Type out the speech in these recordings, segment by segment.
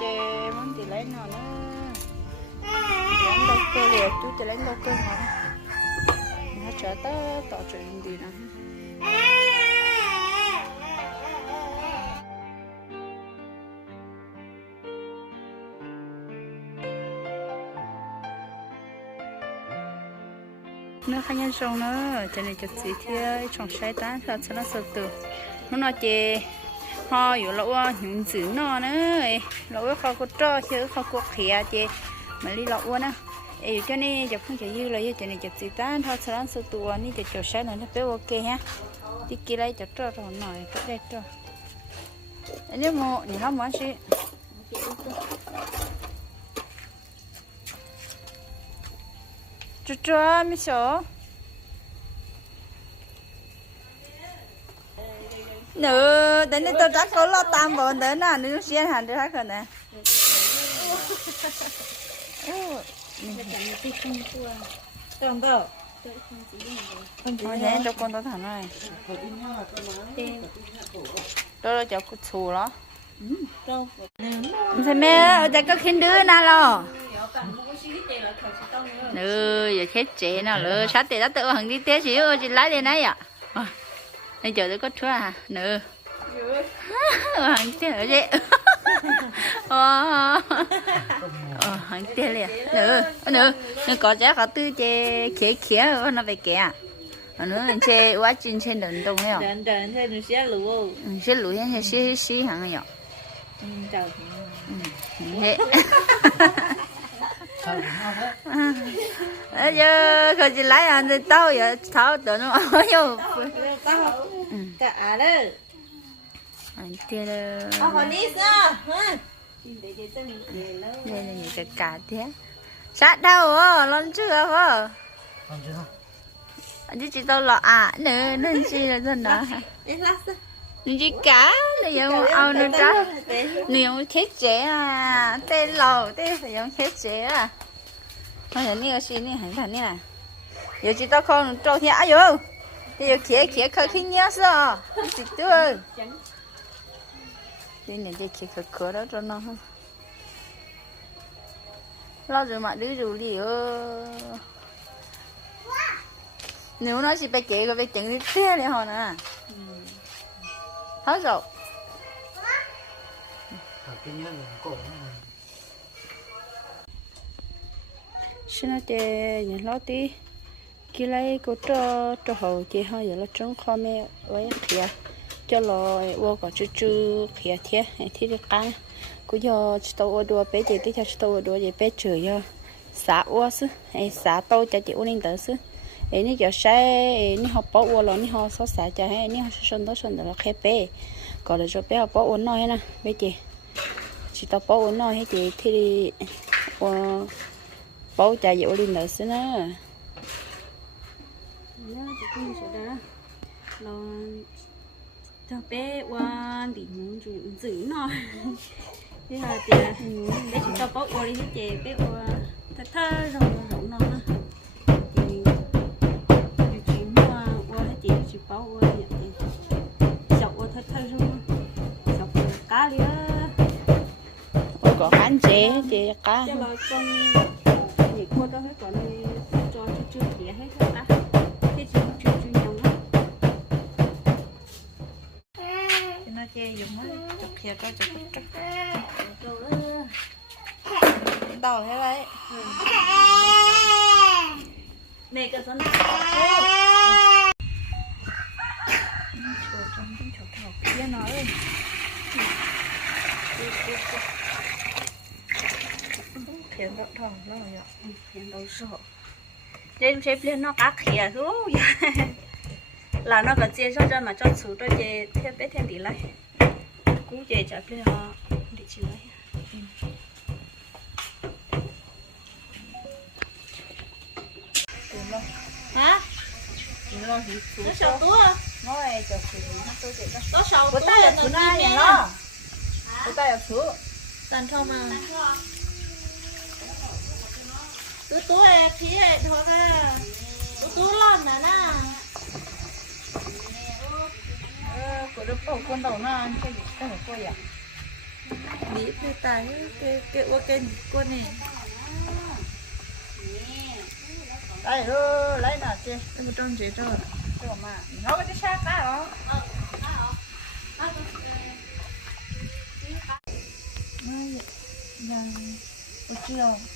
chè muốn thì lấy nào nó lấy đâu cơ liệt chú chỉ lấy đâu cơ mà nó trở tới tỏ chuyện gì nè nó khai nhân sông nó cho nên chụp gì thì trong sai tán thật cho nó sợ tử. Nó nói chè. Họ อยู่แล้วว่าหิวจืดนอนเอ้เราว่าเขาก็จ่อเชื่อเขาก็เขียเจมันรีเราว่านะเอ้อยู่เจ้านี่จะเพิ่งจะยืดเลยเจะนี่จะจีต้านทอดสลันสตัวนี่จะจดใช้หน่อยนะเป๊ะโอเคฮะที่กี่ไรจะจ่อตรงหน่อยก็ได้จ่ออันนี้โมนี่เขาหมอนสิจ่อจ่อไม่ช อบ nữ đến đây tôi chắc có lo tam bộ đến à, nè nếu xuyên hẳn được hết nè Tròn đâu? thôi nhé, cho con tôi thẳng này Đó là cháu cút xù đó Tròn. thế mẹ ở đây có khiến đứa nào lo nữ giờ chết chế nào lỡ sát để đã tự hằng đi té xíu chỉ lái đi nấy à đây chờ tôi có chúa à? Nữ hằng té ở đây ờ. Hằng té liền nữ nữ nữ có giá có tư chế khía khía nó về kẻ nữa chế quá trình trên đường đông ấy Tròn tròn thế nó sẽ lù. ừ sẽ lùi hay sẽ xí hàng ấy Ừ, tròn. thế. Bây giờ cái gì lấy ăn thì tao giờ tháo tụi nó ở Cả đó. anh kia đó. Tao hỏi đi sao? Đây là những cái cả thế. Sát đâu à lần chưa à anh chỉ tao là à nữa nên chi là thân đó. Nên chỉ cá này giờ ao nó cá. Nhiều chết trẻ à. Tên lầu tên phải giống chết trẻ à. Thôi là này cái này hành thành này giờ chỉ tao không trâu thì ai vô giờ khía khía khơi khi nhớ sao chị tôi đi này chỉ khía khơi khơi đó, cho nó. Lo rồi mà đứa rồi đi, ơ. Nếu nó chỉ phải kể cái việc chỉnh đi thế này họ nè? Hết rồi xin nó chè nhìn lo tí. Kia lấy cô cho cho hậu chị hơi giờ nó trống kho mẹ với kia cho lo vô có chú chú kia thế thì được cá cô giờ chỉ tàu đua bé chị tí cho chỉ tàu đua chị bé chửi giờ xả ô sư hay xả tàu cho chị ô lên tới sư ấy ní giờ sai ấy ní học bỏ ô lo ní học sáu xả cho hay ní học sơn đó sơn đó là khe bé còn là cho bé học bỏ ô nói nè bé chị chỉ tao bỏ ô nói hay chị thì đi ô bỏ trà dụ lên tới sư nữa Nhớ chị cũng sẽ đã. Lo cho bé qua đi muốn chủ giữ nó. Thế là tiền bé chỉ tao bóc qua đi hết chè bé qua thật thơ rồi rộng nó. Thì thì chỉ mua qua hết chè chỉ bóc qua nhận tiền. Sọc qua thật thơ rồi. Sọc cá đi á. Có khán chế chế cá cho là con nhị cô đó hết còn cho chú chú kia hết hết ta thế chú chú chú nhau đó. Cho nó chê dùng á chụp kia coi chụp chụp. Đó đầu thế đấy. Mẹ cái son chỗ trong cái chỗ thảo kia nó ơi thiền đậu thảo nó rồi ạ hiện đầu sổ trên xếp lên nó cá khía xuống là nó có chia cho cho mà cho chú cho chê thêm bé thêm tí lại cú chê chả lên họ để chịu đâu hả? Nó sầu túa nói cho chú nó tôi để cho. Nó sầu tay là chú vậy nó. Bữa tay là chú. Tàn không ตัวตัวเอกพี่เอกโทรมาตัวตัวร้อนนะน่ะเออกดรับปกคนเต่าหน้าแค่แค่หัวก้อยอะนีพี่ตายเกเกว่าเกนก้นนี่ไอ้เออไล่หน้าเจ้ต้องต้องเจ้าตัวมาเขาจะแช่ก้าเหรอไม่ยัง不知道。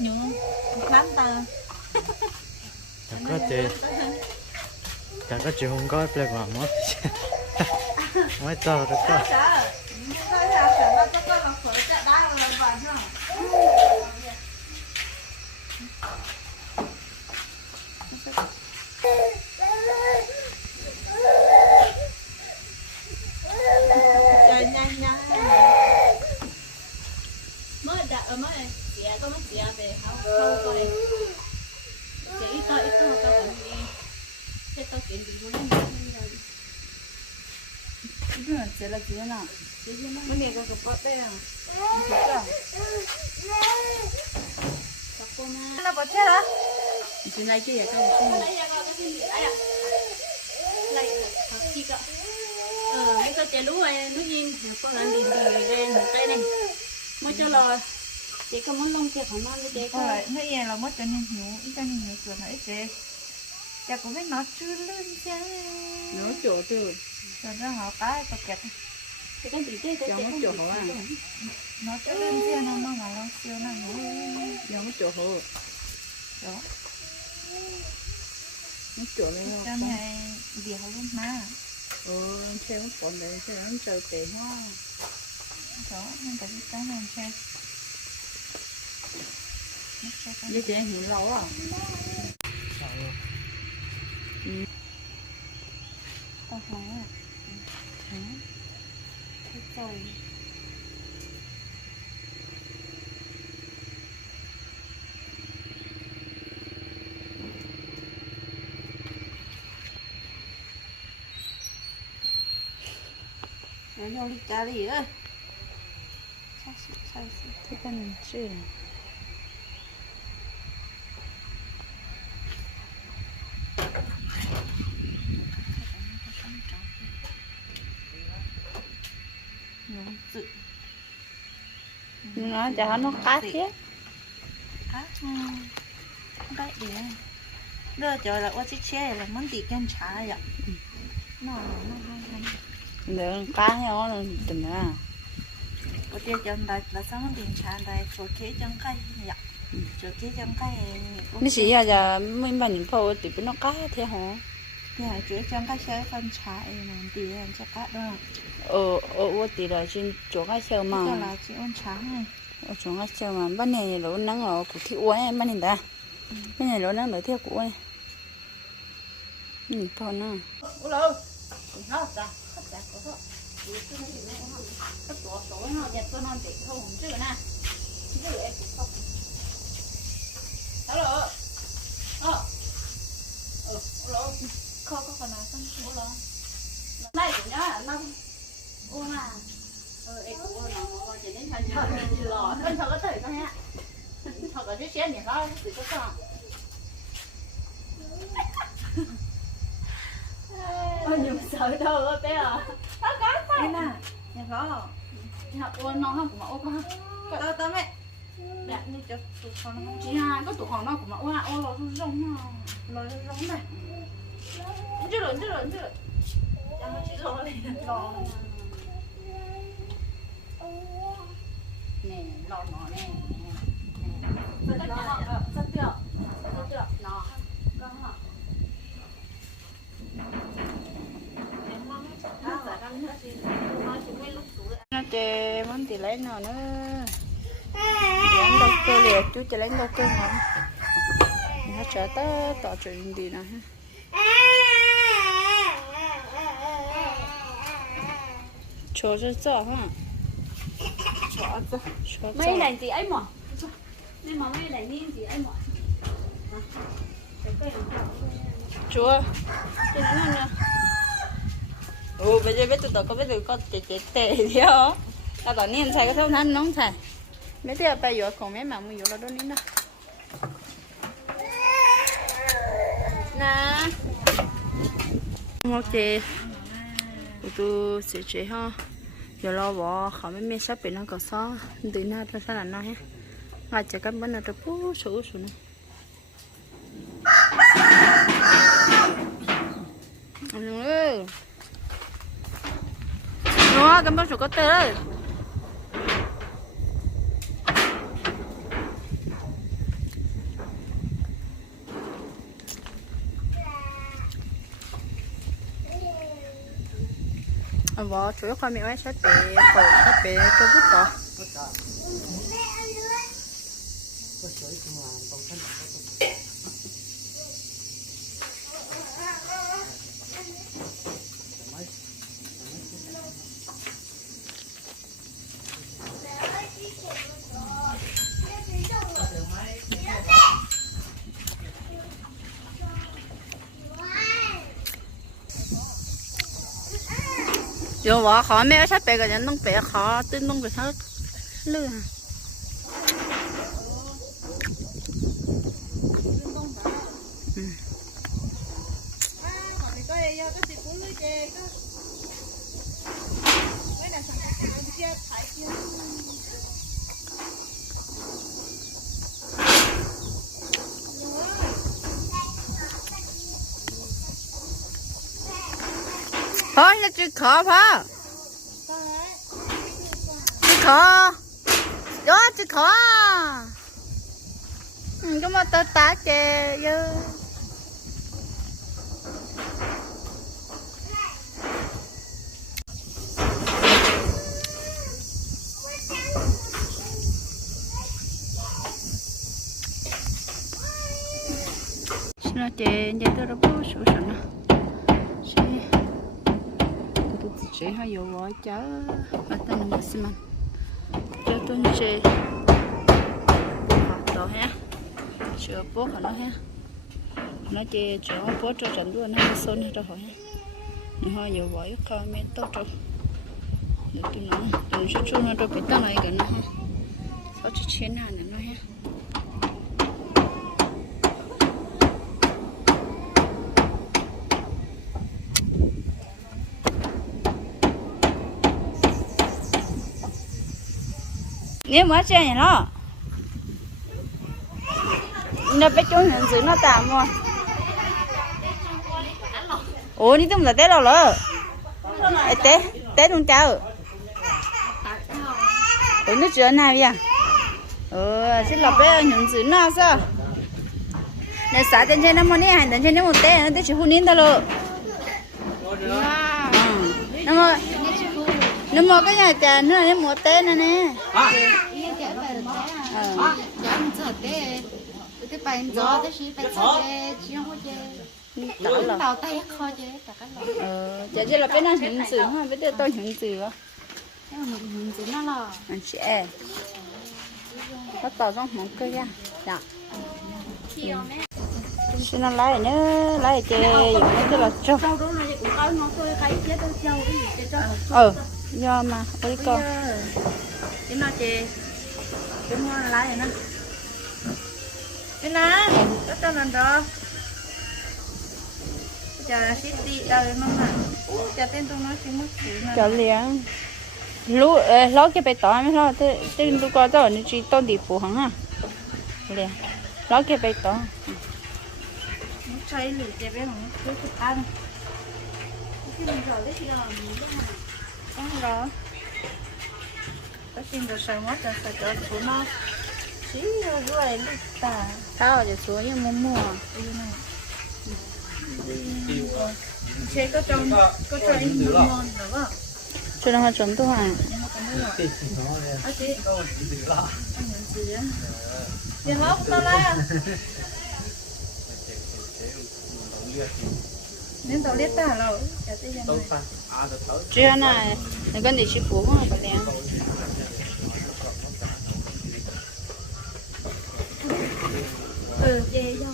nhớ khám ta chẳng có chơi chẳng có chơi không có mà mất mới to được quá Trời nhanh nhanh mới đã ở mới chị có mấy chị về không không có đây chị ít to ít to tao còn đi thế tao chuyện gì muốn làm cái này chỉ là gì nào Cái này có cái bớt đây à Chắc cô mà Nó bớt chết hả? chị lấy cái gì không cái gì lấy à thật chi cả ờ cái cái trẻ lú này nó nhìn con ăn đi đi về một cây này mới cho lò chị có muốn lông kia phải non với chị Rồi, coi nó là mất cho nên hiểu, ít cho nên hiểu hãy chế Chả cũng biết nó chưa lên cha nó chỗ từ Rồi nó họ cái tôi kẹt chị con Cho nó chỗ hổ à? Nó chưa lên cha nó nó mà nó siêu nó nó có chỗ Đó, nó chỗ này cho này vì họ luôn mà. Ừ theo còn đấy theo nó chờ tiền hoa. Đó, nên phải biết cái này Nó cho cái với chị hiểu lâu à? Tao Thế Thế trời nó đi cá đi ơi Sao sự sao sự thế cần chứ Nó à? Nó cho nó cá thế á đấy đi đưa cho là ô chiếc xe là muốn đi kem trà vậy nó nó hay hay được cá nhau nó tình à ô chiếc chân đây là nó điện trà đây chỗ kế chân cây vậy chỗ kế chân cây mấy gì giờ mấy bạn nhìn phô thì nó cá thế hả thì hãy chỗ chân cây xe phân trà ấy mà đi ăn cho cá đó ờ ờ ờ thì là trên chỗ cái sơ mà cho là chỉ ôn trà này. Ở chỗ cái sơ mà ban này lỗ nắng ở của thị uống em ban này ta. Ban này lỗ nắng ở theo của này. Ừ phô nó lâu nó ta nó ta có đó cái này này cái tổ tổ nó nhặt con non để không chứ nè chứ để không. Hello ờ. Ờ hello không có còn nào phân hello này của nhá nó ô mà. Ờ đây chỉ đến thành giờ mình lò có thể thôi nhá. Thằng có chiếc xe này nó tự có sao. Ôi nhiều sợ đâu có bé à. Đây nè nhà có. Học ôn nó không mà ô con tao tao mẹ. Dạ. như cho tụi con nó chị hai có tủ hoàng nó mà ô ô nó rong nó nói nó giống này chứ rồi chứ rồi. Chứ rồi Dạ, nó chỉ lo này lo nè lo nó nè rất được rất được rất được nó con hả? Nó chè món thì lấy nó nữa? Lấy đâu cơ liệt chú chỉ lấy đâu cơ ngon nó chờ tới tỏ chuyện gì nè chỗ rất rõ ha. Chỗ mấy này gì ấy mỏ nên mà mấy này nên gì ấy mỏ chúa. Chúa nó nè ồ bây giờ biết tụi tao có biết tụi con chết chết tệ gì không? Tao bảo nên xài cái thông thanh nóng xài. Mấy đứa bây giờ còn mấy mà mua vô là đâu nín đâu nè ok. Tụi sẽ chế ha เดี๋ยวเราบอเขาไม่เมชอบเป็นน้องก็ซ้อดีหน้าตัวสลันน้อยฮะอาจจะกันบ้านเราจะปูสูสูนะเออเนาะกันบ้านสูก็เตอร์ bao số có tơ đấy. Ờ, bỏ chủ yếu khoai mẹ sách bể khổ sách bể cho bút tỏ giờ bỏ khó mẹ sách bể cái nhân nông bể khó tin nông bể hết lừa có đây do cái gì cũng lấy chè có mấy này sản phẩm kia phải kia thôi là chữ khó phá chữ khó đó chữ khó ừ, cái mà tao tá chè dơ xin lỗi chè chè tôi đã bố số sẵn rồi tôi chỉ hay dụ gọi chớ. Và tên là xi măng cho tôi chơi học đồ ha. Chưa bố họ nó ha. Nó chơi chỗ bố cho trận đua nó số này cho họ ha nhưng họ dụ gọi con men tốt trong để tôi nói đừng chút chút nó cho bị tăng lại gần nó ha. Sao chút chiến nào nữa nó ha nếu mà chơi này nó? Nó bé trốn hình sự nó tạm mà ủa đi tung là té đâu lỡ? Té té luôn cháu. Ủa nó chưa nào vậy ừ xin lọc bé hình sự nó sao? Này xả tên trên nó mua nè hành tên trên nó một té nó té chỉ hôn nín đâu lỡ. Nó mua nó mua cái nhà trà nữa nó mua té nữa nè ờ. Cái ờ chả chỉ là bên nó hình sự ha bên đây tôi hình sự á mình chỉ nó là anh chị em nó tỏ trong món cơ ra dạ. Xin nó lấy nữa lấy chè dùng cái cái là cho. Sau là tôi tôi cái do mà ôi con cái nó chè cái mua lá này nè. Cái lá có cho lần đó chờ là ship đi đâu mà. Mà chờ tên tôi nói chỉ mất mà. Cho liền. Lú lo cái bề tỏ mới lo thế thế lú có cho nó chỉ tôn đi phụ hằng ha liền. Lo cái bề tỏ mất chơi lử chè bé không cứ ăn. Không rồi có xin được sai mất rồi phải cho chú nó xí rồi rồi lúc ta sao để xuống nhưng mua mua chế có trong có cho anh ngon ngon nữa cho nó chuẩn tôi à à chị tiền lóc tao à nên tao liếc ta cho giờ này. chưa này nó gần để chỉ phụ không phải liền ừ. Về dâu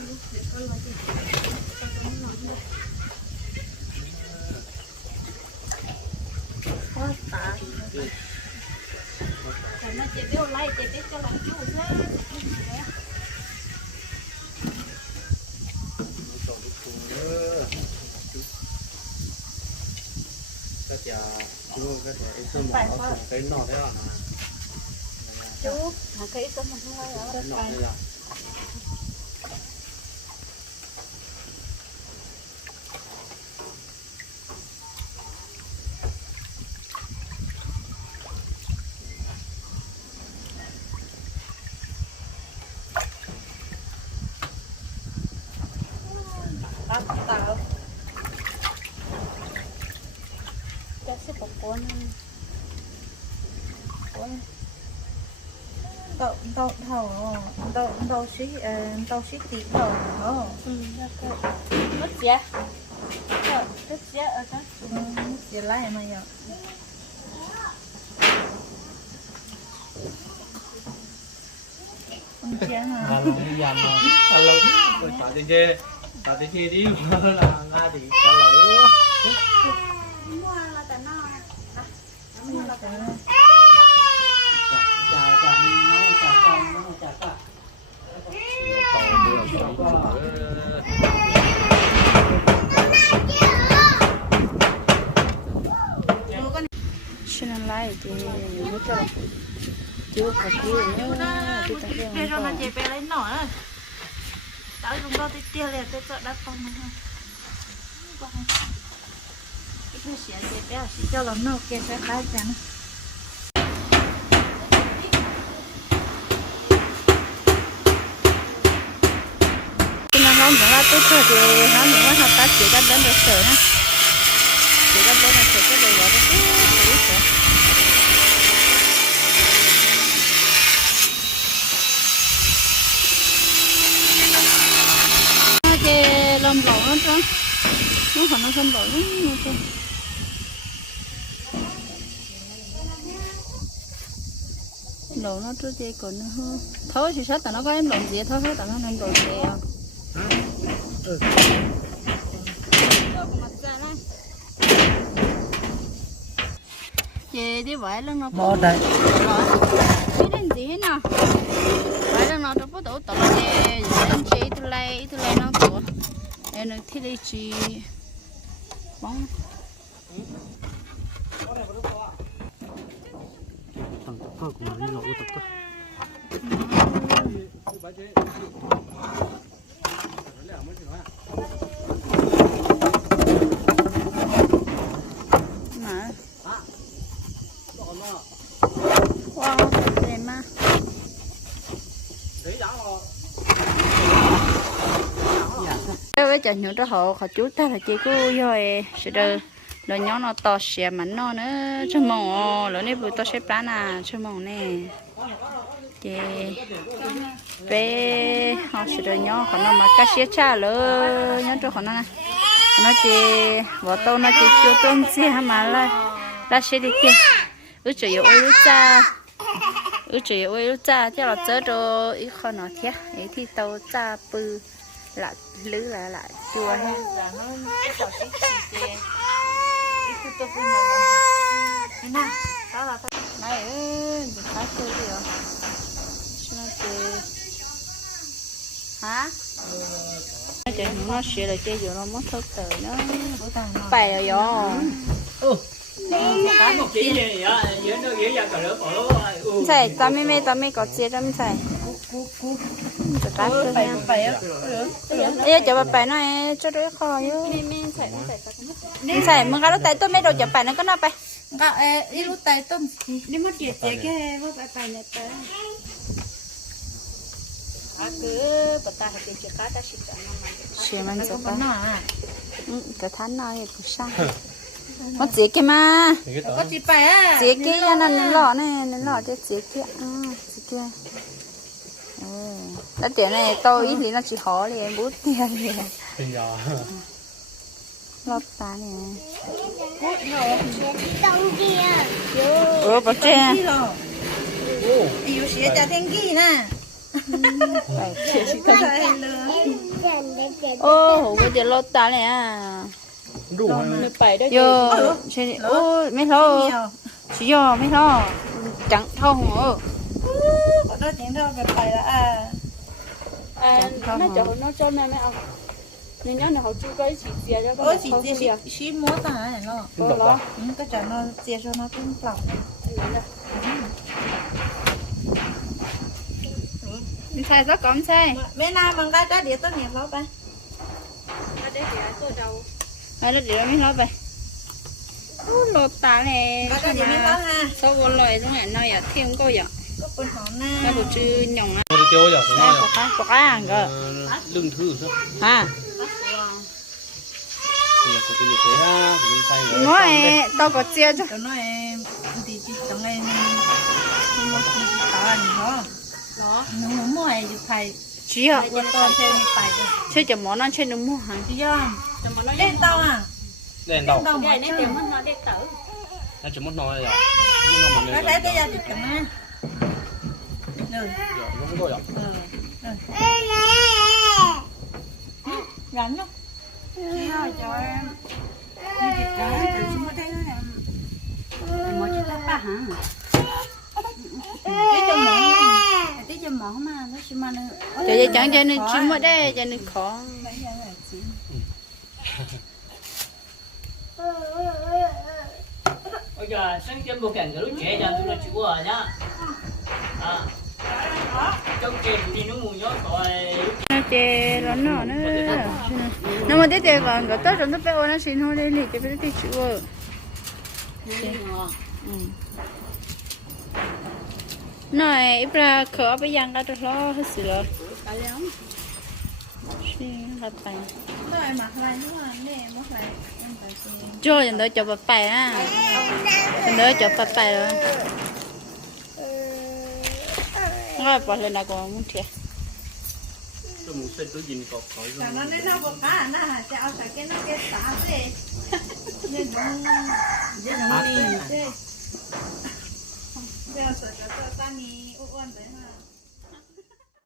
có tạ Thật nó chị biết lấy chị biết cho lòng chú. Thế cái chả chú cái chả cái sân mỏ cái nọ thế à chú mà cái số mà không lấy ở cái nọ thế là tao tao thầu tao tao xí tao xí tí thầu đó ừ mất giá mất giá ở đó giờ lại mà giờ Hello. Hello, tôi tạ tiền chê. Tạ tiền chê đi là Nga thì trả lỗi mua là tại nó lại thì nó cho chưa phải chưa nữa. Thì tao không rồi mà có chị bé lấy nổi rồi. Tới chúng ta tới tia liền tới chợ đắt con nữa Cái thứ xỉa chị bé chị cho nó nâu kia sẽ chẳng khi nào nó nữa là tôi chơi thì nó nữa là ta chỉ cần đến được sửa nè chỉ cần đến được sửa cái đồ đó cái thứ sửa cái lồng lẩu nó trơn nó còn nó không lẩu nó trơn lẩu nó trơn thì còn nó thôi thì sao tao nó có em lẩu gì thôi thôi tao nó nên lẩu gì à? Chị đi vải lần nó Bỏ đây. biết đến gì hết nào? Vải lần nó trong phố tổ tổ chị chị tôi lấy tôi lấy nó của. Em được thiết đi chị bóng Thằng tập cơ của mình lỗi tập cơ. mà wow đẹp mà Đối với chồng những họ họ chú ta là chỉ có rồi sẽ được rồi nhóm nó to xẻ mà nó nữa cho mong rồi nếu vừa to xẻ bán à cho mong nè chị bé họ sẽ được nhóm họ nó mà cá xẻ cha lỡ nhóm cho họ nó nè nó chỉ vợ tôi nó chỉ cho tôi gì mà là là sẽ đi kia ước chỉ yêu ôi cha ước chỉ yêu ôi cha cho là chớ rồi ít khó nó thiệt ấy thì tàu cha bự lại, lứ lại lại chua ha này ơi bị khá chơi gì rồi sao nó chơi hả nó chơi nó xịt là chơi rồi nó mất thức từ nó bài rồi rồi sai จะตัดเลยไปไปเอ๊ะจะไปหน่อยจะด้วยคออยู่ไม่ใส่ไม่ใส่ไม่ใส่มึงก็รู้แต่ต้นไม่โดนจะไปนั่นก็น่ไปก็เอ๊ะรู้แต่ต้นนี่มันเกียดเจ๊แกว่าไปไปนี่ยไปเชื่อมันจะตัดจะทันหน่อยผู้ชายมันเจ๊กมาก็จีไปอะเจ๊กยันนั่นหล่อแน่นั่นหล่อจะเจ๊กอะเจ๊ก liền bút tiền liền Bây giờ lót tá nè Đông kia. ủa bà tre Đi rồi. Yêu xía cho thiên ghi nè. Bây giờ em lừa. ô hổ cái tiền lót tá nè à đủ hay mười bảy đó yo chơi ô mấy lo Nhiều. chỉ yo mấy lo chẳng thông ở Ở đó tiếng đâu về phải là à. à Chẳng không nó cho nó cho mẹ ăn nên nhớ là họ chú cái chỉ chia cho chỉ không chia chia xí xí múa tà này nó. Đó. Ừ, cái chả nó chia cho nó cũng lỏng. mình xài rất cấm xài Mấy nào bằng cái trái địa tốt nghiệp lắm ba. Ở đây thì tôi đầu hay là để lo vậy ô lót tá Cái mấy đó ha. sao vô lời trong này nói à thêm câu vậy Có bên họ nó na. bộ chữ nhồng á một tiêu giờ đúng à hàng cơ cái nói tao có chia cho nó em thì không có tao ăn nó. đó Nó muốn mua hay chụp thầy. chỉ à chơi chấm món ăn chơi đúng mua hàng Chứ không? tao à? Đèn. Tao mà cái nó chỉ muốn nói rồi. Muốn nói mà chụp chẳng á. Ừ. Nó không có rồi. Rắn không? rồi cho em cái từ chúng đây em một chiếc tóc ba hả Cái trong mỏ. cái cho mỏ mà nó chỉ mà nó cho vậy chẳng cho nên chim ở đây cho nên khó bây giờ sáng chân bộ cảnh cái lúc trẻ cho tôi là chịu à nhá à nó mùi nhót rồi nó chè nó nó nữa nó mà tới tiền còn có tới rồi nó phải ôn nó xin thôi đi liền cho phải tới chịu nói ít ra khở bây giờ cái đó hết sửa cái léo xin là phải Rồi mặc lại đúng không? Nè, mất lại. Em phải xem. cho dần đó cho bà phải á dần đó cho bà phải rồi ngồi bỏ lên là còn muốn thiệt Tôi muốn xem tôi nhìn cọc khỏi Cả nó nên nó bột cá nó hả? Chào phải cái nó cái tả về. Nên đúng. Nên đúng